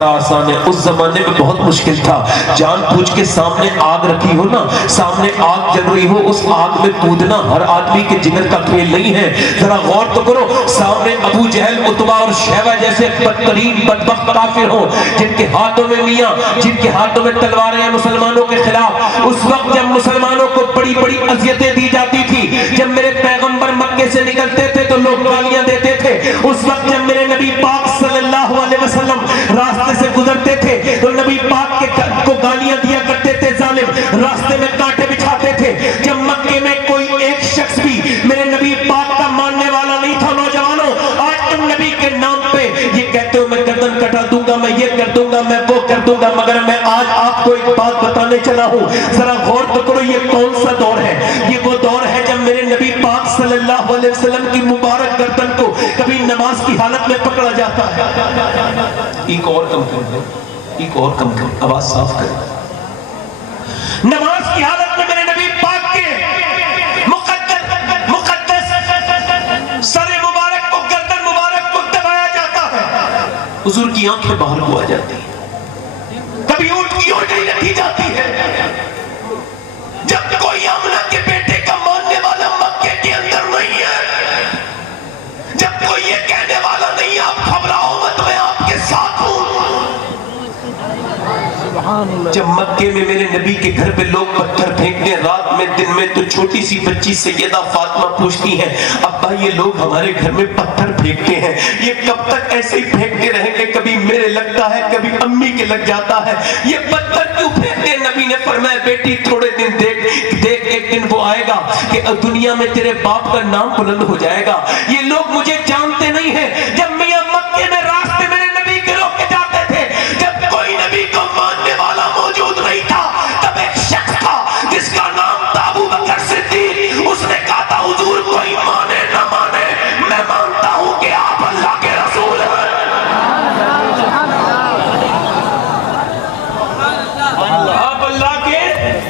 آسان ہے، اس زمانے میں بہت مشکل تھا۔ جان پوچھ کے سامنے آگ رکھی ہو نا، سامنے آگ جل رہی ہو، اس آگ میں کودنا ہر آدمی کے جگر کا کھیل نہیں ہے۔ ذرا غور تو کرو، سامنے ابو جہل، عتبہ اور شیبہ جیسے بدترین بدبخت کافر ہوں، جن کے ہاتھوں میں میاں، جن کے ہاتھوں میں تلواریں ہیں مسلمانوں کے خلاف۔ اس وقت جب مسلمانوں کو بڑی بڑی اذیتیں دی جاتی تھی، جب میرے پیغمبر مکے سے نکلتے تھے تو لوگ گالیاں دیتے تھے۔ اس وقت جب میرے نبی پاک صلی اللہ علیہ وسلم راستے سے گزرتے تھے تو نبی پاک کے کو گالیاں دیا کرتے تھے، ظالم، راستے میں کانٹے بچھاتے تھے۔ جب مکے میں کوئی ایک شخص بھی میرے نبی پاک کا ماننے والا نہیں تھا، نوجوانوں، آج تم نبی کے نام پہ یہ کہتے ہو میں گردن کٹا دوں گا، میں یہ کر دوں گا، میں وہ کر دوں گا، مگر میں آج آپ کو ایک بات بتانے چلا ہوں، ذرا غور تو کرو، یہ کون سا دور ہے؟ یہ وہ دور ہے جب میرے نبی پاک صلی اللہ علیہ وسلم کی مبارک گردن کو کبھی نماز کی حالت میں پکڑا جاتا ہے۔ ایک اور کم کرو، ایک اور کم کرو، آواز صاف کرو۔ نماز کی حالت میں میرے نبی پاک کے مقدس سر مبارک کو، گردن مبارک کو دبایا جاتا ہے، حضور کی آنکھیں باہر کو آ جاتی ہیں، کبھی اونٹ کی اونٹیں رکھی جاتی ہے۔ جب کوئی آمنہ کے بیٹے کا ماننے والا مکے کے اندر نہیں ہے، جب کوئی یہ کہنے والا نہیں آپ گھبراؤ مت، میں آپ کے ساتھ ہوں۔ جب مکے میں میرے نبی کے گھر پہ لوگ پتھر پھینکتے ہیں رات میں دن میں، تو چھوٹی سی بچی سیدہ فاطمہ پوچھتی ہیں، ابا یہ لوگ ہمارے گھر میں پتھر پھینکتے ہیں، یہ کب تک ایسے ہی پھینکتے رہیں گے؟ کبھی میرے لگتا ہے، کبھی امی کے لگ جاتا ہے، یہ پتھر کیوں پھینکتے ہیں؟ نبی نے فرمایا بیٹی تھوڑے دن دیکھ، ایک دن وہ آئے گا کہ دنیا میں تیرے باپ کا نام بلند ہو جائے گا۔ یہ لوگ مجھے جانتے نہیں ہیں۔ جب میاں مکے میں راستے میرے نبی کے روک کے جاتے تھے، جب کوئی نبی کو ماننے والا موجود نہیں تھا، تب ایک شخص تھا جس کا نام تھا ابو بکر صدیق۔ اس نے کہا تھا حضور کوئی مانے نہ مانے، میں مانتا ہوں کہ آپ اللہ کے رسول ہیں۔ آپ اللہ کے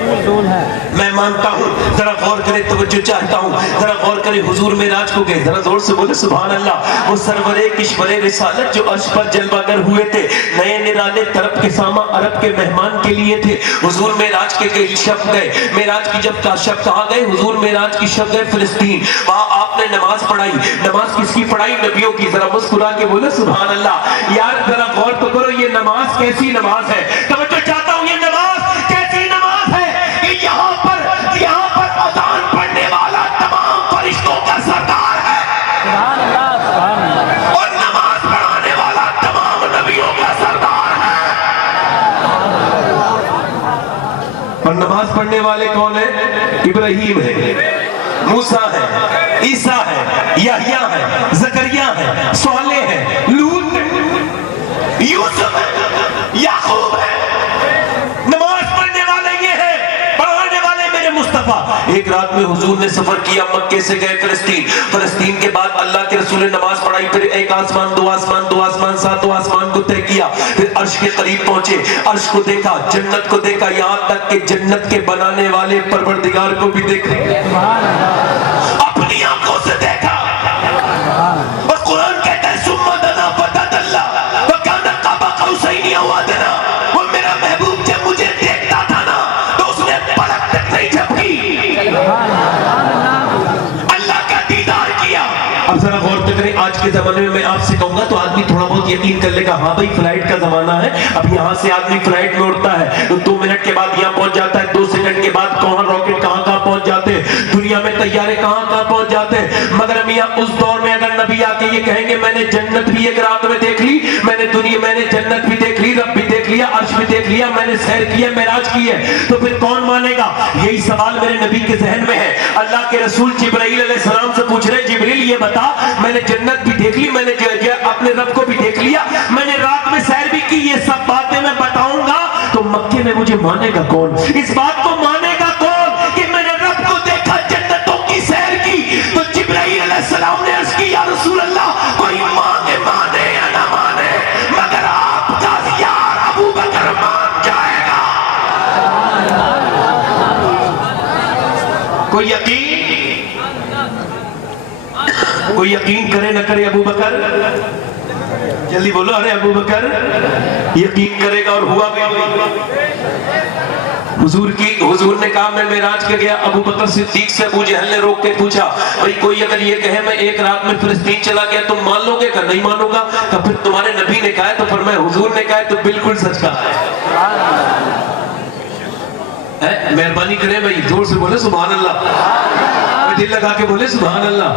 رسول ہیں، میں مانتا ہوں۔ ذرا غور کرے، توجہ چاہتا ہوں، ذرا غور کرے، حضور معراج کو گئے، ذرا زور سے بولے سبحان اللہ۔ وہ سرور کشور رسالت جو عرش پر جلوہ گر ہوئے تھے، نئے نرالے طرف کے ساما عرب کے مہمان کے لیے تھے۔ حضور معراج کے شب گئے، معراج کی جب شب کہا گئے، حضور معراج کی شب گئے فلسطین، وہاں آپ نے نماز پڑھائی۔ نماز کس کی پڑھائی؟ نبیوں کی۔ ذرا مسکرا کے بولے سبحان اللہ۔ یار ذرا غور تو کرو، یہ نماز کیسی نماز ہے؟ توجہ چاہتا ہوں، یہ نماز کیسی نماز ہے کہ یہاں پر اذان پڑھنے والا تمام فرشتوں کا سردار ہے، سبحان اللہ، سبحان اللہ، اور نماز پڑھانے والا تمام نبیوں کا سردار ہے۔ اور نماز پڑھنے والے کون ہیں؟ ابراہیم ہے، موسیٰ ہے، عیسیٰ ہے، یحییٰ ہے، زکریا ہے، صالح ہے، لوط ہے، یوسف ہے، یعقوب ہے۔ نماز پڑھنے والے یہ ہے، پڑھانے والے میرے مصطفیٰ۔ ایک رات میں حضور نے سفر کیا، مکے سے گئے فلسطین، فلسطین کے بعد اللہ کے رسول نے نماز پڑھائی، پھر ایک آسمان، دو آسمان، دو آسمان، ساتوں آسمان کو طے کیا، پھر عرش کے قریب پہنچے، عرش کو دیکھا، جنت کو دیکھا، یہاں تک کہ جنت کے بنانے والے پروردگار کو بھی دیکھا، اپنی آنکھوں سے دیکھا۔ اور قرآن کہتا ہے ثم دنا فتدلی فکان قاب قوسین او ادنی۔ وہ میرا محبوب جب مجھے دیکھتا تھا نا تو اس نے پلک تک نہیں جھپکی، اللہ کا دیدار کیا۔ اب ذرا غور کریں، آج کے زمانے میں آپ سے کہوں گا تو آدمی تھوڑا بہت یقین کر لے گا، ہاں بھائی فلائٹ کا زمانہ ہے، اب یہاں سے آدمی فلائٹ میں اڑتا ہے، 2 منٹ کے بعد یہاں پہنچ جاتا ہے، 2 سیکنڈ کے بعد کہاں راکٹ کہاں پہنچ جاتے ہیں، دنیا میں طیارے کہاں پہنچ جاتے ہیں۔ مگر میاں اس دور میں اگر نبی آ کے یہ کہیں گے میں نے جنت بھی ایک رات میں دیکھ لی، میں نے جنت بھی دیکھ لی، رب بھی دیکھ لیا، عرش بھی دیکھ لیا، میں نے سیر کی ہے، معراج کی ہے، تو پھر کون مانے گا؟ یہی سوال میرے نبی کے ذہن میں ہے۔ اللہ کے رسول جبرائیل علیہ السلام سے پوچھ رہے، جبریل یہ بتا، میں نے جنت بھی دیکھ لی، میں نے اپنے رب کو بھی دیکھ لیا، میں نے رات میں سیر بھی کی، یہ سب باتیں میں بتاؤں گا تو مکے میں مجھے مانے گا کون؟ اس بات کو مانے گا کون کہ میں نے رب کو دیکھا، جنتوں کی سیر کی؟ تو جبرائیل علیہ السلام نے عرض کی یا رسول اللہ، کوئی مانے یا نہ مانے، مگر آپ کا یار ابو بکر مان جائے گا۔ کوئی یقین کرے نہ کرے ابو بکر جلدی بولو ارے ابو بکر یقین کرے گا اور ہوا بھی حضور نے کہا میں معراج کے گیا. ابو بکر صدیق سے ابو جہل نے روک کے پوچھا بھئی کوئی اگر یہ کہے میں ایک رات میں فلسطین چلا گیا تم مان لو گے کہ نہیں مانو گا؟ کہ پھر تمہارے نبی نے کہا ہے تو فرمایا حضور نے کہا ہے تو بالکل سچ کہا ہے. مہربانی کریں بھائی زور سے بولے سبحان اللہ, دل لگا کے بولے سبحان اللہ.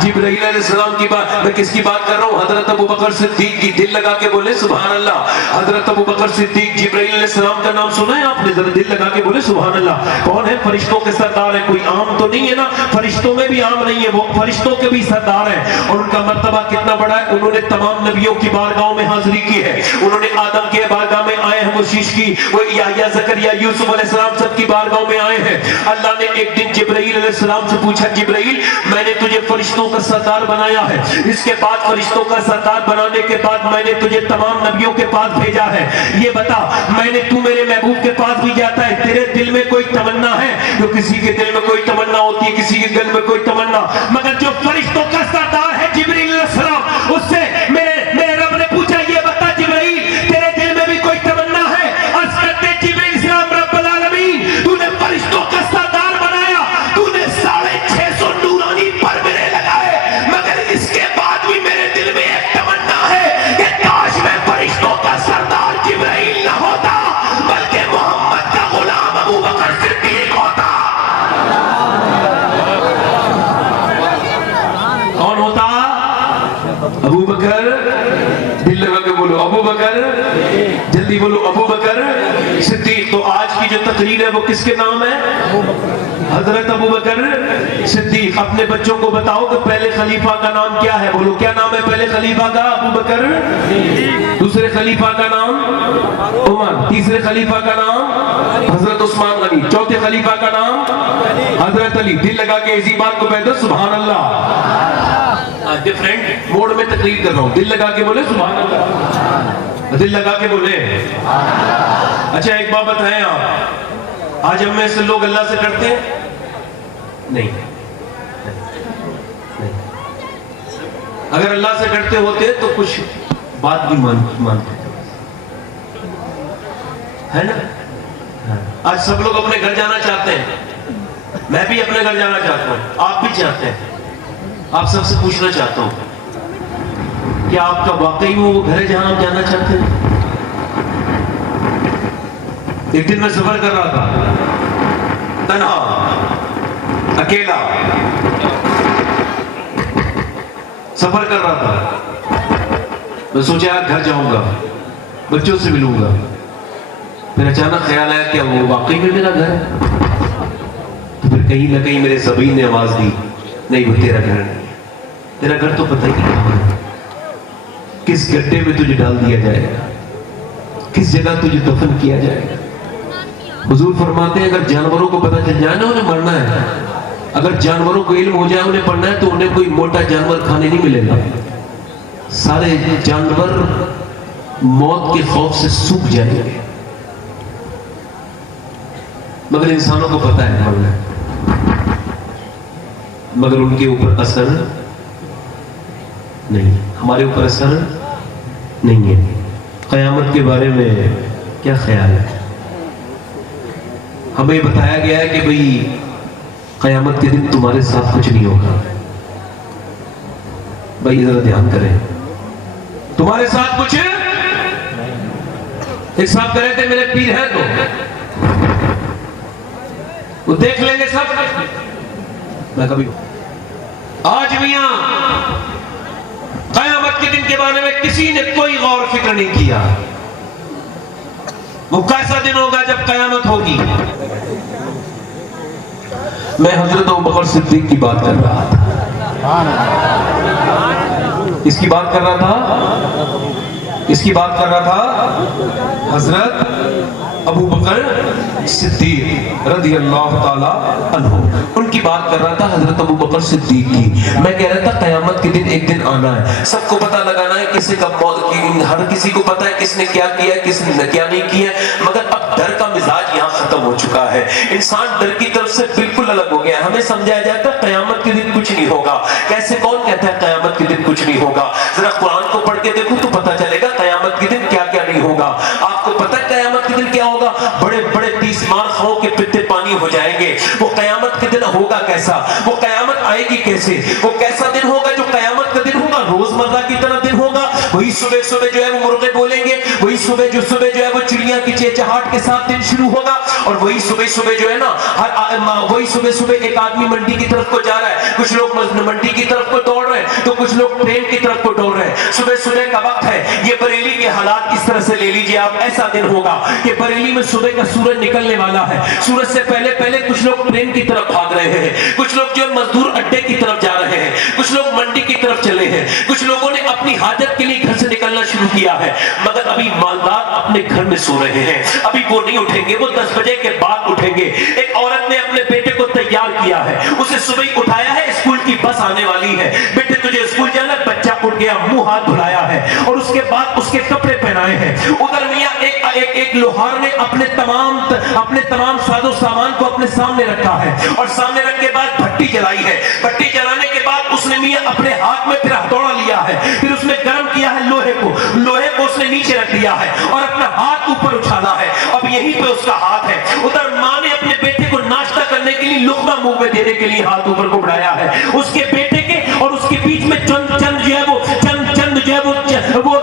جبرائیل علیہ السلام کی بات, میں کس کی بات کر رہا ہوں؟ حضرت ابو بکر صدیق کی. دل لگا کے بولے سبحان اللہ. حضرت ابو بکر صدیق, جبرائیل علیہ السلام کا نام سنا ہے آپ نے؟ ذرا دل لگا کے بولے سبحان اللہ. کون ہے؟ فرشتوں کے سردار ہے. کوئی عام تو نہیں ہے نا, فرشتوں میں بھی عام نہیں ہے, وہ فرشتوں کے بھی سردار ہیں. اور ان کا مرتبہ کتنا بڑا ہے, انہوں نے تمام نبیوں کی بارگاہوں میں حاضری کی ہے. انہوں نے آدم کے بارگاہ میں آئے ہیں کوشش کی, وہ یحییٰ زکریا یوسف علیہ السلام سب کی بارگاہوں میں آئے ہیں. اللہ نے ایک دن جبرائیل علیہ السلام سے پوچھا جبرائیل میں نے تجھے فرشتوں کا سردار بنایا ہے, اس کے بعد فرشتوں کا سردار بنانے کے بعد میں نے تجھے تمام نبیوں کے پاس بھیجا ہے. یہ بتا میں نے تو میرے محبوب کے پاس بھی جاتا ہے, تیرے دل میں کوئی تمنا ہے؟ جو کسی کے دل میں کوئی تمنا ہوتی ہے, کسی کے دل میں کوئی تمنا, مگر جو فرشتوں کا سردار ہے جبرائیل علیہ السلام, اس سے میرے رب نے پوچھا یہ بتا جبرائیل تیرے دل میں بھی کوئی تمنا ہے؟ عرض کرتے جبرائیل السلام رب العالمین تو نے فرشتوں کا سردار بنایا, تو نے 650 نورانی پرورے لگائے, مگر اس کے بعد بھی میرے دل میں ایک تمنا ہے کہ کاش میں فرشتوں کا سردار جبرائیل نہ ہوتا بلکہ محمد کا غلام ابو بکر صدیق ہوتا. کون ہوتا؟ ابو بکر. دل لگا کے بولو ابو بکر, جلدی بولو ابو بکر صدیق. تو آج کی جو تقریر ہے وہ کس کے نام ہے؟ حضرت ابو بکر صدیق. اپنے بچوں کو بتاؤ کہ پہلے خلیفہ کا نام کیا ہے, بولو کیا نام ہے پہلے خلیفہ کا؟ ابو بکر. دوسرے خلیفہ کا نام عمر. تیسرے خلیفہ کا نام حضرت عثمان غنی. چوتھے خلیفہ کا نام حضرت علی. دل لگا کے اسی بات کو کہہ دو سبحان اللہ. ڈیفرنٹ موڈ میں تقریر کر رہا ہوں, دل لگا کے بولے سبحان اللہ, دل لگا کے بولے. اچھا ایک بات بتائیں آپ, آج ہم میں سے لوگ اللہ سے ڈرتے ہیں؟ نہیں. اگر اللہ سے ڈرتے ہوتے تو کچھ بات بھی مانتے ہے نا. آج سب لوگ اپنے گھر جانا چاہتے ہیں, میں بھی اپنے گھر جانا چاہتا ہوں, آپ بھی چاہتے ہیں. آپ سب سے پوچھنا چاہتا ہوں کیا آپ کا واقعی وہ گھر ہے جہاں آپ جانا چاہتے ہیں؟ ایک دن میں سفر کر رہا تھا, تنہا اکیلا سفر کر رہا تھا. میں سوچا یار گھر جاؤں گا, بچوں سے ملوں گا. پھر اچانک خیال آیا کیا وہ واقعی میں میرا گھر ہے؟ تو پھر کہیں نہ کہیں میرے زبین نے آواز دی نہیں وہ تیرا گھر نہیں. تیرا گھر تو پتہ ہی نہیں کس گڈھے میں تجھے ڈال دیا جائے گا, کس جگہ تجھے دفن کیا جائے گا. حضور فرماتے ہیں اگر جانوروں کو پتہ چل جائے نا انہیں مرنا ہے, اگر جانوروں کو علم ہو جائے انہیں پڑھنا ہے, تو انہیں کوئی موٹا جانور کھانے نہیں ملے گا. سارے جانور موت کے خوف سے سوکھ جائیں گے, مگر انسانوں کو پتہ ہے مرنا ہے, مگر ان کے اوپر اثر نہیں, ہمارے اوپر اثر نہیں ہے. قیامت کے بارے میں کیا خیال ہے؟ ہمیں بتایا گیا ہے کہ بھئی قیامت کے دن تمہارے ساتھ کچھ نہیں ہوگا. بھئی ذرا دھیان کریں, تمہارے ساتھ کچھ. ایک صاحب کہہ رہے تھے میرے پیر ہیں تو وہ دیکھ لیں گے سب. میں کبھی آج میاں قیامت کے دن کے بارے میں کسی نے کوئی غور فکر نہیں کیا. وہ کیسا دن ہوگا جب قیامت ہوگی. میں حضرت ابو بکر صدیق کی بات کر رہا تھا, اس کی بات کر رہا تھا, اس کی بات کر رہا تھا حضرت ابو بکر صدیق رضی اللہ تعالی عنہ, ان کی بات کر رہا تھا حضرت ابو بکر صدیق کی. میں کہہ رہا تھا قیامت کے دن ایک دن آنا ہے, سب کو پتہ لگانا ہے کس نے کب موت کی, ہر کسی کو پتہ ہے کس نے کیا کیا ہے کس نے کیا نہیں کیا ہے, مگر اب ڈر کا مزاج یہاں ختم ہو چکا ہے. انسان ڈر کی طرف سے بالکل الگ ہو گیا ہے. ہمیں سمجھایا جاتا ہے قیامت کے دن کچھ نہیں ہوگا. کیسے, کون کہتا ہے قیامت کے دن کچھ نہیں ہوگا؟ ذرا قرآن کو پڑھ کے دیکھو تو آپ کو پتہ ہے قیامت کے دن کیا ہوگا؟ بڑے بڑے 30 مار خروں کے پتے پانی ہو جائیں گے. وہ قیامت کے دن ہوگا کیسا؟ وہ قیامت آئے گی کیسے؟ وہ کیسا دن ہوگا جو قیامت کا دن ہوگا؟ روزمرہ کی طرح دن ہوگا. وہی صبح صبح جو ہے وہ مرغے بولیں گے, وہی صبح جو ہے وہ چڑیاں کی چہچہاٹ کے ساتھ دن شروع ہوگا. اور وہی صبح جو ہے نا وہی صبح ایک آدمی منڈی کی طرف کو جا رہا ہے, کچھ لوگ منڈی کی طرف کو دوڑ رہے ہیں تو کچھ لوگ ٹرین کی طرف کو دوڑ رہے ہیں. صبح کا وقت ہے. یہ بریلی کے حالات اس طرح سے لے لیجئے آپ. ایسا دن ہوگا کہ بریلی میں صبح کا سورج نکلنے والا ہے. سورج سے پہلے کچھ لوگ ٹرین کی طرف بھاگ رہے ہیں, کچھ لوگ جو مزدور اڈے کی طرف جا رہے ہیں, کچھ لوگ منڈی کی طرف چلے ہیں, کچھ لوگوں نے اپنی حاجت کے لیے گھر سے نکلنا شروع کیا ہے. مگر ابھی مالدار اپنے گھر میں سو رہے ہیں, ابھی وہ نہیں اٹھیں گے, وہ 10 بجے کے بعد اٹھیں گے. ایک عورت نے اپنے بیٹے کو تیار کیا ہے, اسے صبح ہی اٹھایا ہے, اسکول کی بس آنے والی ہے, بیٹے تجھے اسکول جانا. بچہ اٹھ گیا, منہ ہاتھ دھلایا ہے اور اس کے بعد اس کے کپڑے پہنائے ہیں. ادھر میاں ایک لوہار نے اپنے تمام ساز و سامان کو اپنے سامنے رکھا ہے اور سامنے رکھ کے بعد بھٹی جلائی ہے. بھٹی جلانے کے بعد اس نے میاں اپنے ہاتھ میں پھر ہتھوڑا لیا ہے, پھر اس نے گرم کیا ہے لوہے کو اس نے نیچے رکھ دیا ہے اور اپنا ہاتھ اوپر اچھالا ہے. اب یہیں پہ اس کا ہاتھ ہے. ادھر ماں نے اپنے بیٹے کو ناشتہ کرنے کے لیے لقمہ منہ میں دینے کے لیے ہاتھ اوپر کو بڑھایا ہے. اس کے بیٹے کے اور اس کے بیچ میں چند جو ہے وہ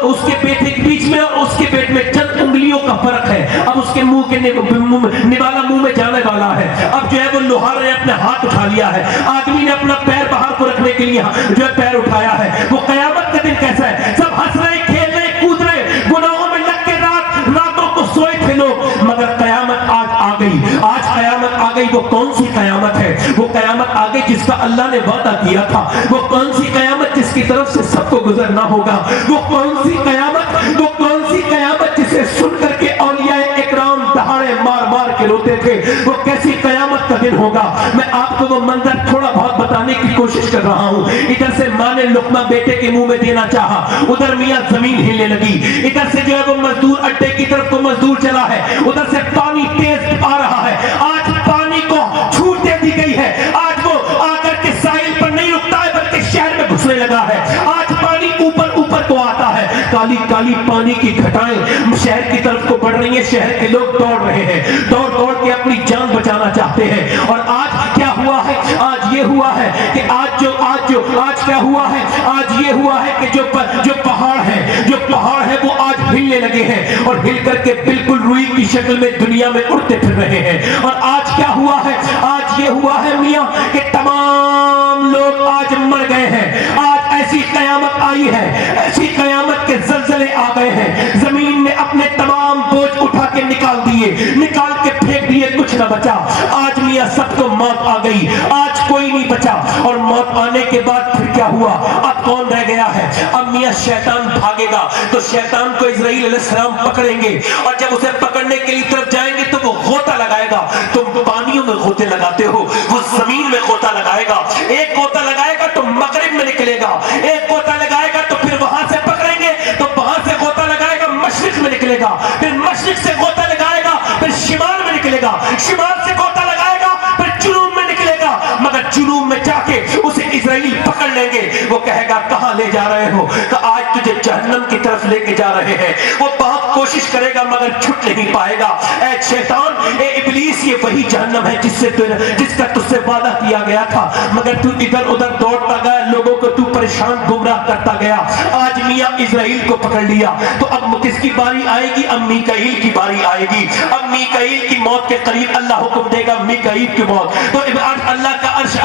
اس کے بیٹے کے بیچ میں اور اس کے پیٹ میں چند انگلیوں کا فرق ہے. اب اس کے منہ کے نوالا منہ میں جانے والا ہے. اب جو ہے وہ لوہار نے اپنا ہاتھ اٹھا لیا ہے, آدمی نے اپنا پیر باہر کو رکھنے کے لیے جو ہے پیر اٹھایا ہے. وہ قیامت کا دن کیسا ہے؟ سب ہنس رہے, کھیل رہے, کود رہے, گناہوں میں لگ کے راتوں کو سوئے تھے لوگ. مگر قیامت آج آ گئی. آج قیامت آ گئی. وہ کون سی قیامت ہے؟ وہ قیامت آ گئی جس کا اللہ نے وعدہ کیا تھا. وہ کون سی قیامت جس کی طرف سے سب کو گزرنا ہوگا؟ وہ کون سی قیامت جسے سن کر کے اولیاء اکرام دہاڑے مار کے روتے تھے؟ وہ کیسی قیامت کا دن ہوگا؟ میں آپ کو وہ منظر تھوڑا بہت بتانے کی کوشش کر رہا ہوں. ادھر سے ماں نے لقمہ بیٹے کے منہ میں دینا چاہا, ادھر میاں زمین ہلنے لگی. ادھر سے جو ہے وہ مزدور اڈے کی طرف کو مزدور چلا ہے, ادھر سے پانی تیز آ رہا ہے. آج پانی کو چھوٹ دے دی گئی ہے. آج وہ آ کر کے ساحل پر نہیں رکتا ہے بلکہ شہر میں گھسنے لگا ہے. آج پانی اوپر کو آتا ہے. کالی کالی پانی کی گھٹائیں شہر کی طرف کو بڑھ رہی ہیں. شہر کے لوگ دوڑ رہے ہیں, دوڑ کے اپنی جان بچانا چاہتے ہیں. اور آج کیا ہوا ہے؟ آج یہ ہوا ہے کہ آج کیا ہوا ہے؟ آج یہ ہوا ہے کہ جو پہاڑ ہے وہ آج ہلنے لگے ہیں اور ہل کر کے بالکل روئی کی شکل میں دنیا میں اڑتے پھر رہے ہیں. اور آج کیا ہوا ہے؟ آج یہ ہوا ہے میاں کہ تمام لوگ آج مر گئے ہیں. آج ایسی قیامت آئی ہے, ایسی قیامت کے زلزلے آ گئے ہیں. زمین نے اپنے تمام بوجھ اٹھا کے نکال کے پھینک دیے, کچھ نہ بچا. آج میاں سب کو موت آ گئی. آج کوئی نہیں بچا. اور موت آنے کے بعد پھر کیا ہوا؟ اب کون رہ گیا ہے؟ اب میاں شیطان بھاگے گا تو شیطان کو اسرائیل علیہ السلام پکڑیں گے, اور جب اسے پکڑنے کے لیے طرف جائیں گے تو وہ غوطہ لگائے گا. تم پانیوں میں غوطے لگاتے ہو, وہ زمین میں غوطہ لگائے گا. ایک غوطہ لگائے گا تو مغرب میں نکلے گا, ایک غوطہ لگائے گا تو پھر وہاں سے پکڑیں گے تو وہاں سے غوطہ لگائے گا مشرق میں نکلے گا, پھر مشرق سے غوطہ لگائے گا پھر شمال میں نکلے گا, شمال سے غوطہ لگائے گا پھر جنوب میں نکلے گا. مگر جنوب میں جا کے اسے اسرائیل پکڑ لیں گے. وہ کہے گا کہاں لے جا رہے ہو؟ کہ آج تجھے جہنم کی طرف لے کے جا رہے ہیں. وہ بہت کوشش کرے گا مگر چھٹ نہیں پائے گا. اے شیطان, اے ابلیس, یہ وہی جہنم ہے جس کا تجھ سے وعدہ کیا گیا تھا. مگر تو ادھر ادھر دوڑتا گیا, لوگوں کو تو پریشان گمراہ کرتا گیا. آج میاں اسرائیل کو پکڑ لیا تو اب کس کی باری آئے گی؟ اب میکائیل کی باری آئے گی. اب میکائیل کی موت کے قریب اللہ حکم دے گا میکائیل کی موت. تو اللہ کا عرش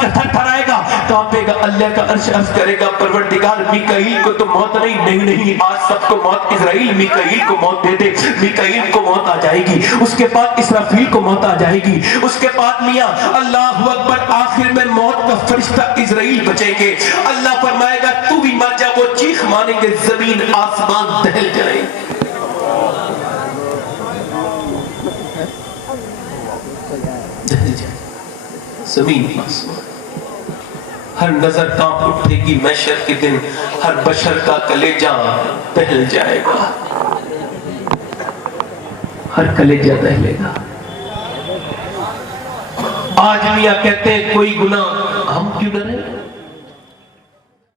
تھر تھرائے گا, کانپے گا. اللہ کا عرش عرض کرے گا پروردگار میکائیل کو تو موت نہیں, آج سب کو موت. اسرائیل میکائیل کو موت دے دے. میکائیل کو موت آ جائے گی, اس کے بعد اسرافیل کو موت آ جائے گی, اس کے بعد میاں اللہ اکبر, آخر میں موت کا فرشتہ اسرائیل بچیں گے. اللہ فرمائے گا تو بھی مر جا. وہ چیخ ماریں گے, زمین آسمان دہل جائیں. زمین آسمان, ہر نظر کانپ اٹھے گی محشر کے دن, ہر بشر کا کلیجہ دہل جائے گا, ہر کلیجہ دہلے گا. آج میاں کہتے ہیں کوئی گناہ, ہم کیوں ڈریں؟